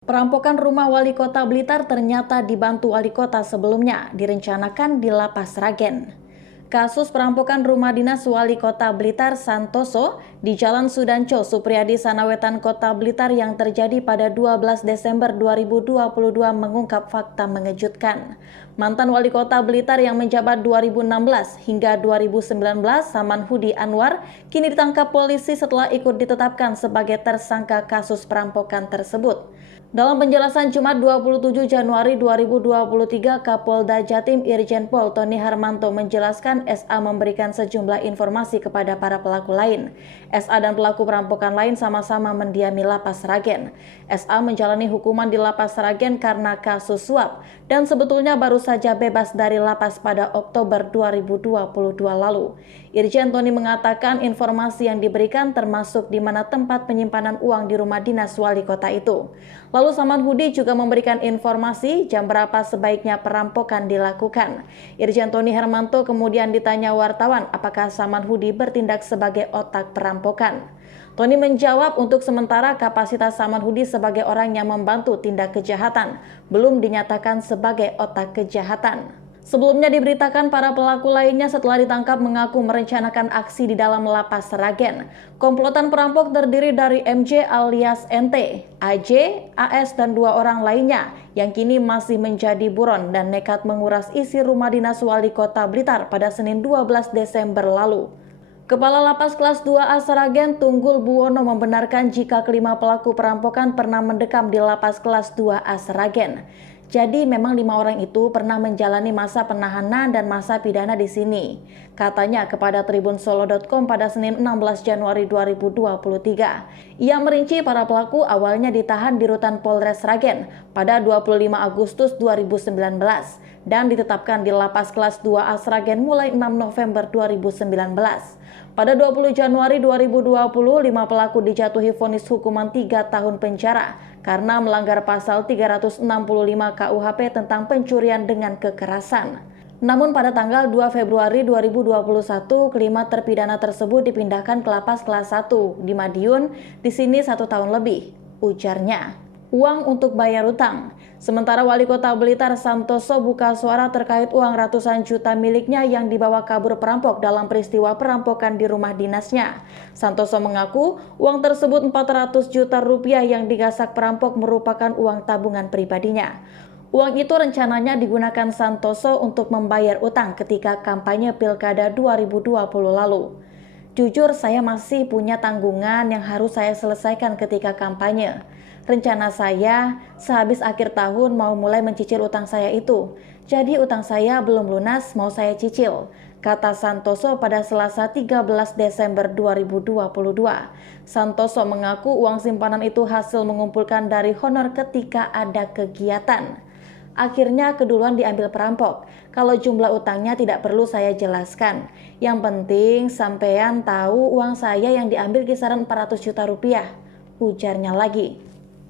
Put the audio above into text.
Perampokan rumah wali kota Blitar ternyata dibantu wali kota sebelumnya, direncanakan di Lapas Sragen. Kasus perampokan rumah dinas wali kota Blitar Santoso di Jalan Sudanco, Supriyadi, Sanawetan, Kota Blitar yang terjadi pada 12 Desember 2022 mengungkap fakta mengejutkan. Mantan wali kota Blitar yang menjabat 2016 hingga 2019, Samanhudi Anwar, kini ditangkap polisi setelah ikut ditetapkan sebagai tersangka kasus perampokan tersebut. Dalam penjelasan Jumat 27 Januari 2023, Kapolda Jatim Irjen Pol Tony Harmanto menjelaskan SA memberikan sejumlah informasi kepada para pelaku lain. SA dan pelaku perampokan lain sama-sama mendiami Lapas Sragen. SA menjalani hukuman di Lapas Sragen karena kasus suap dan sebetulnya baru saja bebas dari lapas pada Oktober 2022 lalu. Irjen Tony mengatakan informasi yang diberikan termasuk di mana tempat penyimpanan uang di rumah dinas wali kota itu. Lalu Samanhudi juga memberikan informasi jam berapa sebaiknya perampokan dilakukan. Irjen Tony Harmanto kemudian ditanya wartawan apakah Samanhudi bertindak sebagai otak perampokan. Tony menjawab untuk sementara kapasitas Samanhudi sebagai orang yang membantu tindak kejahatan belum dinyatakan sebagai otak kejahatan. Sebelumnya diberitakan para pelaku lainnya setelah ditangkap mengaku merencanakan aksi di dalam Lapas Sragen. Komplotan perampok terdiri dari MJ alias NT, AJ, AS, dan 2 orang lainnya yang kini masih menjadi buron dan nekat menguras isi rumah dinas wali kota Blitar pada Senin 12 Desember lalu. Kepala Lapas Kelas 2A Sragen Tunggul Buwono membenarkan jika kelima pelaku perampokan pernah mendekam di Lapas Kelas 2A Sragen. Jadi memang 5 orang itu pernah menjalani masa penahanan dan masa pidana di sini. Katanya kepada tribunsolo.com pada Senin 16 Januari 2023. Ia merinci para pelaku awalnya ditahan di Rutan Polres Sragen pada 25 Agustus 2019 dan ditetapkan di Lapas Kelas 2A Sragen mulai 6 November 2019. Pada 20 Januari 2020, 5 pelaku dijatuhi vonis hukuman 3 tahun penjara karena melanggar pasal 365 KUHP tentang pencurian dengan kekerasan. Namun pada tanggal 2 Februari 2021, kelima terpidana tersebut dipindahkan ke Lapas Kelas 1 di Madiun, di sini 1 tahun lebih, ujarnya. Uang untuk bayar utang. Sementara Wali Kota Blitar Santoso buka suara terkait uang ratusan juta miliknya yang dibawa kabur perampok dalam peristiwa perampokan di rumah dinasnya. Santoso mengaku uang tersebut 400 juta rupiah yang digasak perampok merupakan uang tabungan pribadinya. Uang itu rencananya digunakan Santoso untuk membayar utang ketika kampanye Pilkada 2020 lalu. Jujur, saya masih punya tanggungan yang harus saya selesaikan ketika kampanye. Rencana saya sehabis akhir tahun mau mulai mencicil utang saya itu. Jadi utang saya belum lunas, mau saya cicil, kata Santoso pada Selasa 13 Desember 2022. Santoso mengaku uang simpanan itu hasil mengumpulkan dari honor ketika ada kegiatan. Akhirnya keduluan diambil perampok. Kalau jumlah utangnya tidak perlu saya jelaskan. Yang penting sampean tahu uang saya yang diambil kisaran 400 juta rupiah, ujarnya lagi.